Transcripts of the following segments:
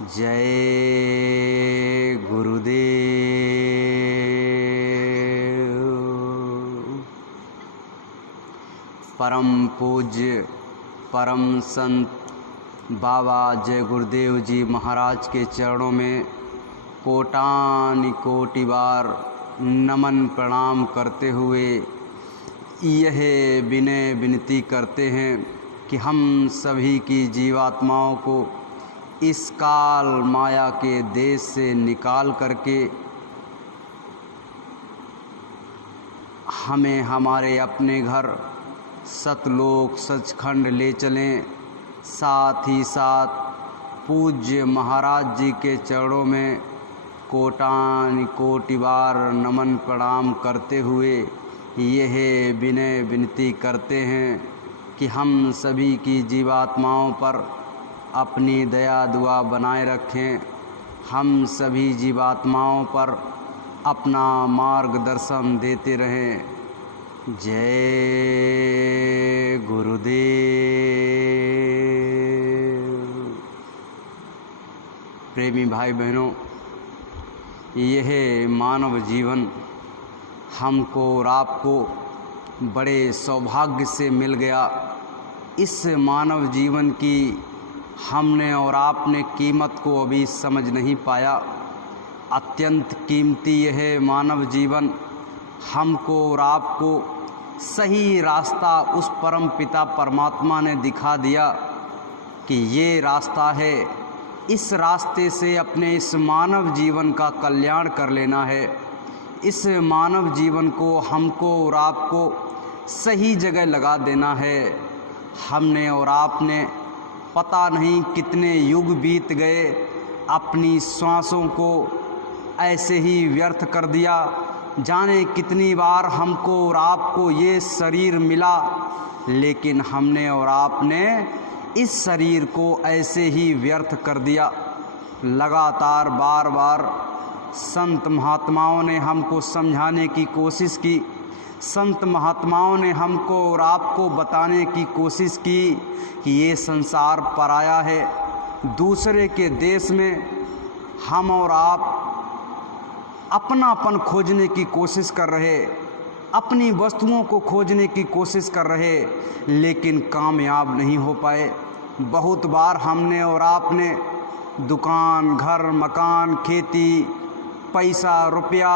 जय गुरुदेव। परम पूज्य परम संत बाबा जय गुरुदेव जी महाराज के चरणों में कोटान कोटि बार नमन प्रणाम करते हुए यह विनय विनती करते हैं कि हम सभी की जीवात्माओं को इस काल माया के देश से निकाल करके हमें हमारे अपने घर सतलोक सचखंड ले चलें। साथ ही साथ पूज्य महाराज जी के चरणों में कोटान कोटि बार नमन प्रणाम करते हुए यह विनय विनती करते हैं कि हम सभी की जीवात्माओं पर अपनी दया दुआ बनाए रखें। हम सभी जीवात्माओं पर अपना मार्गदर्शन देते रहें। जय गुरुदेव। प्रेमी भाई बहनों, यह मानव जीवन हमको और आपको बड़े सौभाग्य से मिल गया। इस मानव जीवन की हमने और आपने कीमत को अभी समझ नहीं पाया। अत्यंत कीमती यह मानव जीवन हमको और आपको सही रास्ता उस परम पिता परमात्मा ने दिखा दिया कि ये रास्ता है, इस रास्ते से अपने इस मानव जीवन का कल्याण कर लेना है। इस मानव जीवन को हमको और आपको सही जगह लगा देना है। हमने और आपने पता नहीं कितने युग बीत गए, अपनी सांसों को ऐसे ही व्यर्थ कर दिया। जाने कितनी बार हमको और आपको ये शरीर मिला, लेकिन हमने और आपने इस शरीर को ऐसे ही व्यर्थ कर दिया। लगातार बार बार संत महात्माओं ने हमको समझाने की कोशिश की, संत महात्माओं ने हमको और आपको बताने की कोशिश की कि ये संसार पराया है। दूसरे के देश में हम और आप अपनापन खोजने की कोशिश कर रहे, अपनी वस्तुओं को खोजने की कोशिश कर रहे, लेकिन कामयाब नहीं हो पाए। बहुत बार हमने और आपने दुकान, घर, मकान, खेती, पैसा, रुपया,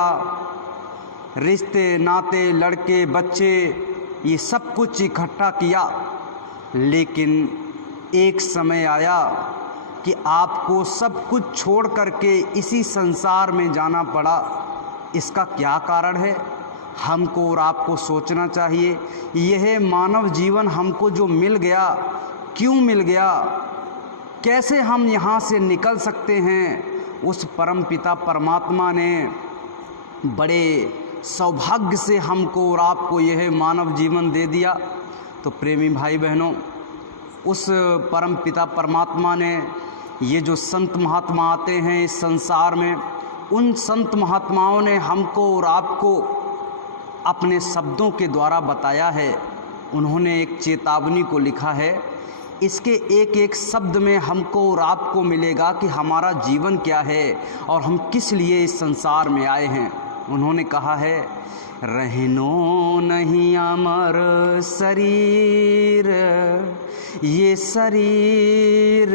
रिश्ते नाते, लड़के बच्चे, ये सब कुछ इकट्ठा किया, लेकिन एक समय आया कि आपको सब कुछ छोड़ करके इसी संसार में जाना पड़ा। इसका क्या कारण है? हमको और आपको सोचना चाहिए। यह मानव जीवन हमको जो मिल गया, क्यों मिल गया, कैसे हम यहाँ से निकल सकते हैं? उस परम पिता परमात्मा ने बड़े सौभाग्य से हमको और आपको यह मानव जीवन दे दिया। तो प्रेमी भाई बहनों, उस परम पिता परमात्मा ने ये जो संत महात्मा आते हैं इस संसार में, उन संत महात्माओं ने हमको और आपको अपने शब्दों के द्वारा बताया है। उन्होंने एक चेतावनी को लिखा है। इसके एक एक शब्द में हमको और आपको मिलेगा कि हमारा जीवन क्या है और हम किस लिए इस संसार में आए हैं। उन्होंने कहा है, रहनो नहीं अमर शरीर, ये शरीर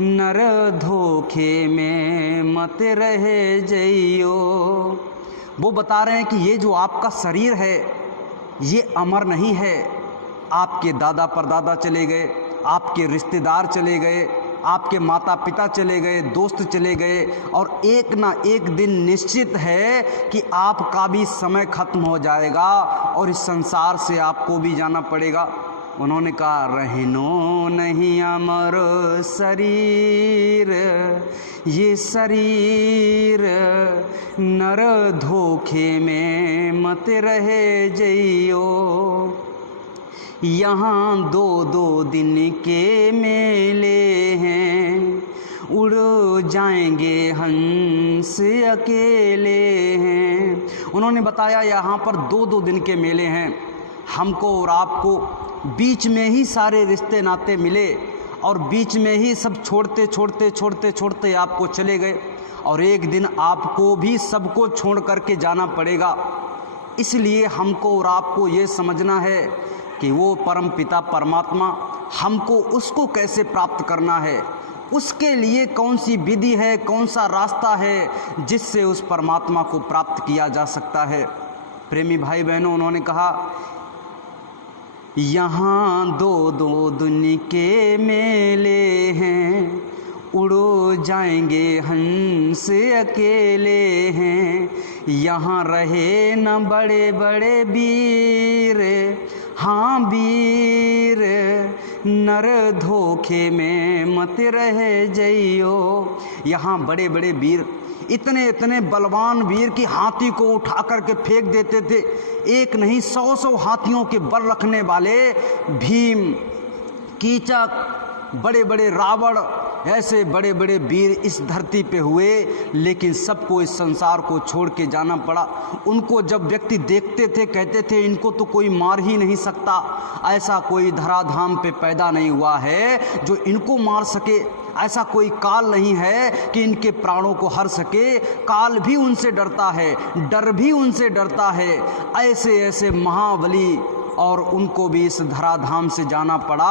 नर धोखे में मत रहे जइयो। वो बता रहे हैं कि ये जो आपका शरीर है ये अमर नहीं है। आपके दादा परदादा चले गए, आपके रिश्तेदार चले गए, आपके माता पिता चले गए, दोस्त चले गए, और एक ना एक दिन निश्चित है कि आपका भी समय खत्म हो जाएगा और इस संसार से आपको भी जाना पड़ेगा। उन्होंने कहा, रहनो नहीं अमर शरीर, ये शरीर नर धोखे में मत रहे जइयो। यहाँ दो दो दिन के मेले हैं, उड़ जाएंगे हंस अकेले हैं। उन्होंने बताया यहाँ पर दो दो दिन के मेले हैं। हमको और आपको बीच में ही सारे रिश्ते नाते मिले और बीच में ही सब छोड़ते छोड़ते छोड़ते छोड़ते आपको चले गए, और एक दिन आपको भी सबको छोड़ करके जाना पड़ेगा। इसलिए हमको और आपको ये समझना है कि वो परम पिता परमात्मा, हमको उसको कैसे प्राप्त करना है, उसके लिए कौन सी विधि है, कौन सा रास्ता है जिससे उस परमात्मा को प्राप्त किया जा सकता है। प्रेमी भाई बहनों, उन्होंने कहा, यहाँ दो दो दुनिया के मेले हैं, उड़ो जाएंगे हंस अकेले हैं, यहाँ रहे न बड़े बड़े वीर, हाँ वीर, नर धोखे में मत रह जइयो। यहाँ बड़े बड़े वीर, इतने इतने बलवान वीर की हाथी को उठा करके फेंक देते थे, एक नहीं 100 हाथियों के बल रखने वाले भीम, कीचक, बड़े बड़े रावण, ऐसे बड़े बड़े वीर इस धरती पे हुए, लेकिन सबको इस संसार को छोड़ के जाना पड़ा। उनको जब व्यक्ति देखते थे कहते थे इनको तो कोई मार ही नहीं सकता, ऐसा कोई धराधाम पे पैदा नहीं हुआ है जो इनको मार सके, ऐसा कोई काल नहीं है कि इनके प्राणों को हर सके। काल भी उनसे डरता है, डर भी उनसे डरता है। ऐसे ऐसे महाबली, और उनको भी इस धराधाम से जाना पड़ा,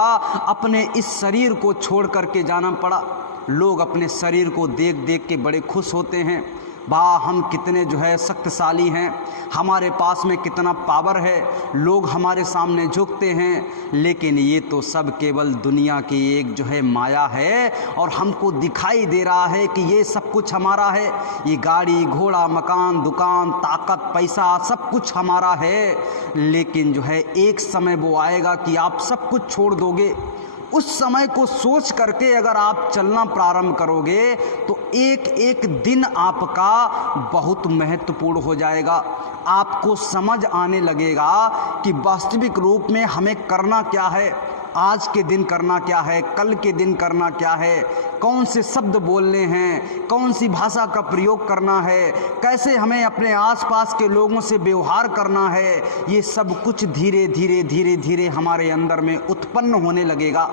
अपने इस शरीर को छोड़ करके जाना पड़ा। लोग अपने शरीर को देख देख के बड़े खुश होते हैं, वाह हम कितने जो है शक्तिशाली हैं, हमारे पास में कितना पावर है, लोग हमारे सामने झुकते हैं। लेकिन ये तो सब केवल दुनिया की एक जो है माया है, और हमको दिखाई दे रहा है कि ये सब कुछ हमारा है, ये गाड़ी घोड़ा मकान दुकान ताकत पैसा सब कुछ हमारा है। लेकिन जो है एक समय वो आएगा कि आप सब कुछ छोड़ दोगे। उस समय को सोच करके अगर आप चलना प्रारंभ करोगे तो एक एक दिन आपका बहुत महत्वपूर्ण हो जाएगा। आपको समझ आने लगेगा कि वास्तविक रूप में हमें करना क्या है, आज के दिन करना क्या है, कल के दिन करना क्या है, कौन से शब्द बोलने हैं, कौन सी भाषा का प्रयोग करना है, कैसे हमें अपने आसपास के लोगों से व्यवहार करना है। ये सब कुछ धीरे धीरे धीरे धीरे हमारे अंदर में उत्पन्न होने लगेगा।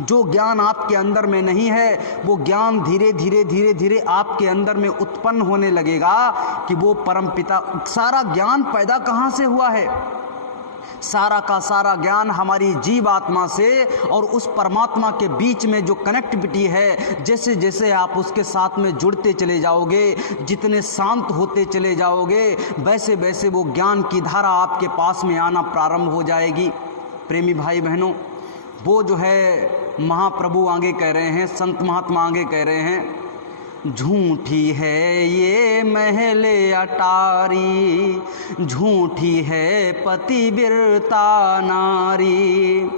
जो ज्ञान आपके अंदर में नहीं है वो ज्ञान धीरे धीरे धीरे धीरे आपके अंदर में उत्पन्न होने लगेगा कि वो परमपिता। सारा ज्ञान पैदा कहाँ से हुआ है? सारा का सारा ज्ञान हमारी जीव आत्मा से और उस परमात्मा के बीच में जो कनेक्टिविटी है, जैसे जैसे आप उसके साथ में जुड़ते चले जाओगे, जितने शांत होते चले जाओगे, वैसे वैसे वो ज्ञान की धारा आपके पास में आना प्रारंभ हो जाएगी। प्रेमी भाई बहनों, वो जो है महाप्रभु आगे कह रहे हैं, संत महात्मा आगे कह रहे हैं, झूठी है ये महल अटारी, झूठी है पतिव्रता नारी।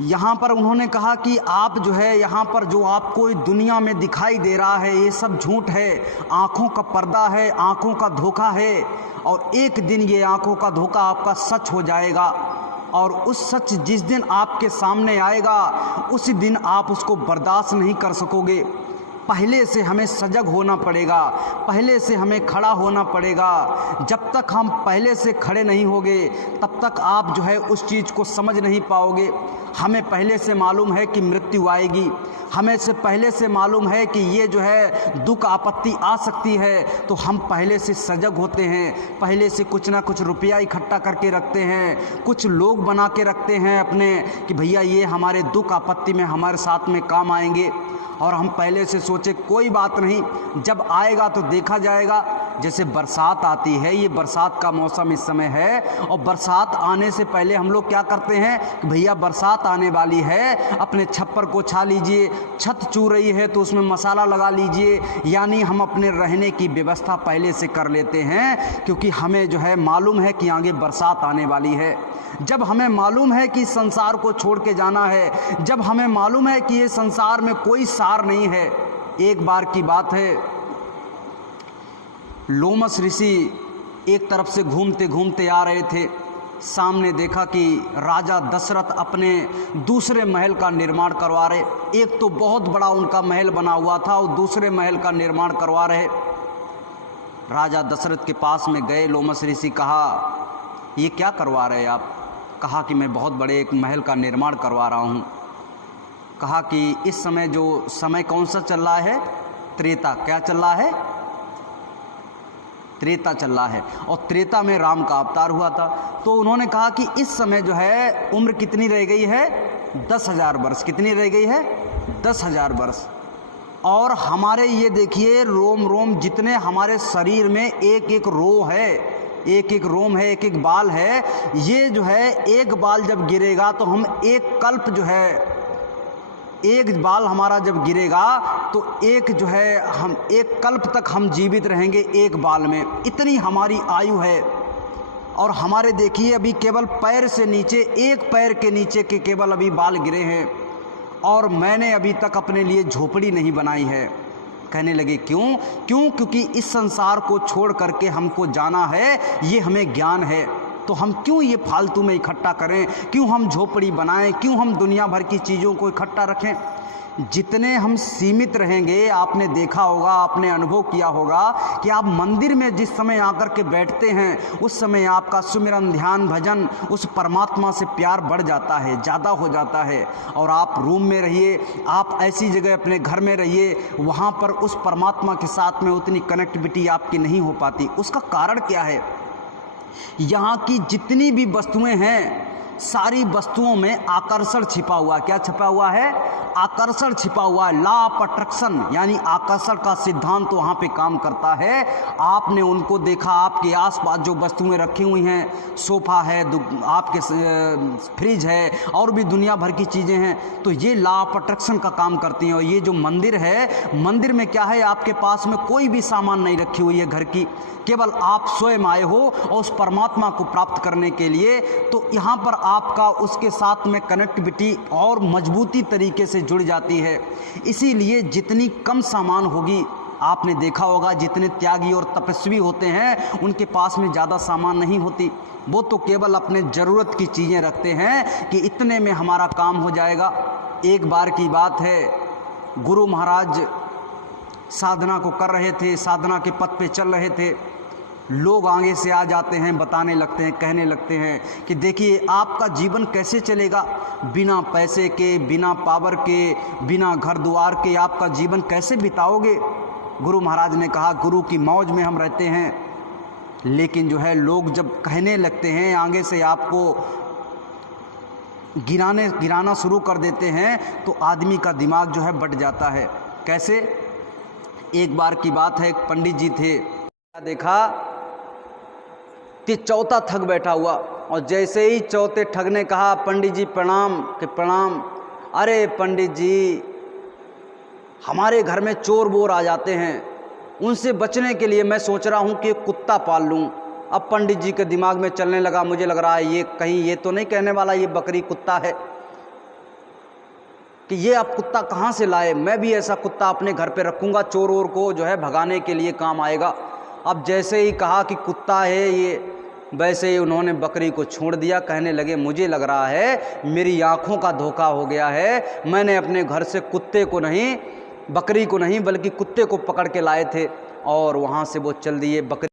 यहाँ पर उन्होंने कहा कि आप जो है यहाँ पर जो आपको दुनिया में दिखाई दे रहा है ये सब झूठ है, आँखों का पर्दा है, आँखों का धोखा है, और एक दिन ये आँखों का धोखा आपका सच हो जाएगा। और उस सच जिस दिन आपके सामने आएगा उस दिन आप उसको बर्दाश्त नहीं कर सकोगे। पहले से हमें सजग होना पड़ेगा, पहले से हमें खड़ा होना पड़ेगा। जब तक हम पहले से खड़े नहीं होंगे तब तक आप जो है उस चीज़ को समझ नहीं पाओगे। हमें पहले से मालूम है कि मृत्यु आएगी, हमें से पहले से मालूम है कि ये जो है दुख आपत्ति आ सकती है, तो हम पहले से सजग होते हैं, पहले से कुछ ना कुछ रुपया इकट्ठा करके रखते हैं, कुछ लोग बना के रखते हैं अपने कि भैया ये हमारे दुख आपत्ति में हमारे साथ में काम आएंगे। और हम पहले से सोचे कोई बात नहीं, जब आएगा तो देखा जाएगा। जैसे बरसात आती है, ये बरसात का मौसम इस समय है, और बरसात आने से पहले हम लोग क्या करते हैं कि भैया बरसात आने वाली है, अपने छप्पर को छा लीजिए, छत चू रही है तो उसमें मसाला लगा लीजिए, यानी हम अपने रहने की व्यवस्था पहले से कर लेते हैं, क्योंकि हमें जो है मालूम है कि आगे बरसात आने वाली है। जब हमें मालूम है कि संसार को छोड़ के जाना है, जब हमें मालूम है कि ये संसार में कोई सार नहीं है। एक बार की बात है, लोमस ऋषि एक तरफ से घूमते घूमते आ रहे थे, सामने देखा कि राजा दशरथ अपने दूसरे महल का निर्माण करवा रहे। एक तो बहुत बड़ा उनका महल बना हुआ था और दूसरे महल का निर्माण करवा रहे। राजा दशरथ के पास में गए लोमस ऋषि, कहा ये क्या करवा रहे आप? कहा कि मैं बहुत बड़े एक महल का निर्माण करवा रहा हूँ। कहा कि इस समय जो समय कौन सा चल रहा है, त्रेता। क्या चल रहा है? त्रेता चल रहा है, और त्रेता में राम का अवतार हुआ था। तो उन्होंने कहा कि इस समय जो है उम्र कितनी रह गई है? 10,000 वर्ष। कितनी रह गई है? 10,000 वर्ष। और हमारे ये देखिए रोम रोम, जितने हमारे शरीर में एक एक रो है, एक एक रोम है, एक एक बाल है, ये जो है एक बाल जब गिरेगा तो हम एक कल्प जो है, एक बाल हमारा जब गिरेगा तो एक जो है हम एक कल्प तक हम जीवित रहेंगे एक बाल में, इतनी हमारी आयु है। और हमारे देखिए अभी केवल पैर से नीचे, एक पैर के नीचे के केवल अभी बाल गिरे हैं, और मैंने अभी तक अपने लिए झोपड़ी नहीं बनाई है। कहने लगे क्यों? क्योंकि इस संसार को छोड़ करके हमको जाना है, ये हमें ज्ञान है। तो हम क्यों ये फालतू में इकट्ठा करें, क्यों हम झोपड़ी बनाएं, क्यों हम दुनिया भर की चीज़ों को इकट्ठा रखें। जितने हम सीमित रहेंगे, आपने देखा होगा, आपने अनुभव किया होगा कि आप मंदिर में जिस समय आकर के बैठते हैं उस समय आपका सुमिरन, ध्यान, भजन, उस परमात्मा से प्यार बढ़ जाता है, ज़्यादा हो जाता है। और आप रूम में रहिए, आप ऐसी जगह अपने घर में रहिए, वहाँ पर उस परमात्मा के साथ में उतनी कनेक्टिविटी आपकी नहीं हो पाती। उसका कारण क्या है? यहाँ की जितनी भी वस्तुएं हैं, सारी वस्तुओं में आकर्षण छिपा हुआ। क्या छिपा हुआ है? आकर्षण छिपा हुआ है। लॉ ऑफ अट्रैक्शन यानी आकर्षण का सिद्धांत तो वहाँ पे काम करता है। आपने उनको देखा, आपके आसपास जो वस्तुएं रखी हुई हैं, सोफ़ा है, आपके फ्रिज है, और भी दुनिया भर की चीज़ें हैं, तो ये लॉ ऑफ अट्रैक्शन का काम करती हैं। और ये जो मंदिर है, मंदिर में क्या है, आपके पास में कोई भी सामान नहीं रखी हुई है घर की, केवल आप स्वयं आए हो और उस परमात्मा को प्राप्त करने के लिए। तो यहाँ पर आपका उसके साथ में कनेक्टिविटी और मजबूती तरीके से जुड़ जाती है। इसीलिए जितनी कम सामान होगी, आपने देखा होगा जितने त्यागी और तपस्वी होते हैं उनके पास में ज़्यादा सामान नहीं होती। वो तो केवल अपने ज़रूरत की चीज़ें रखते हैं कि इतने में हमारा काम हो जाएगा। एक बार की बात है, गुरु महाराज साधना को कर रहे थे, साधना के पथ पे चल रहे थे। लोग आगे से आ जाते हैं, बताने लगते हैं, कहने लगते हैं कि देखिए आपका जीवन कैसे चलेगा, बिना पैसे के, बिना पावर के, बिना घर द्वार के आपका जीवन कैसे बिताओगे। गुरु महाराज ने कहा, गुरु की मौज में हम रहते हैं, लेकिन जो है लोग जब कहने लगते हैं, आगे से आपको गिराना शुरू कर देते हैं, तो आदमी का दिमाग जो है बट जाता है। कैसे? एक बार की बात है, एक पंडित जी थे, देखा कि चौथा ठग बैठा हुआ, और जैसे ही चौथे ठग ने कहा, पंडित जी प्रणाम, कि प्रणाम। अरे पंडित जी, हमारे घर में चोर बोर आ जाते हैं, उनसे बचने के लिए मैं सोच रहा हूँ कि कुत्ता पाल लूँ। अब पंडित जी के दिमाग में चलने लगा, मुझे लग रहा है ये कहीं ये तो नहीं कहने वाला ये बकरी कुत्ता है, कि ये आप कुत्ता कहाँ से लाए, मैं भी ऐसा कुत्ता अपने घर पे रखूँगा, चोर ओर को जो है भगाने के लिए काम आएगा। अब जैसे ही कहा कि कुत्ता है ये, वैसे ही उन्होंने बकरी को छोड़ दिया। कहने लगे, मुझे लग रहा है मेरी आँखों का धोखा हो गया है, मैंने अपने घर से कुत्ते को नहीं, बकरी को नहीं, बल्कि कुत्ते को पकड़ के लाए थे, और वहाँ से वो चल दिए। बकरी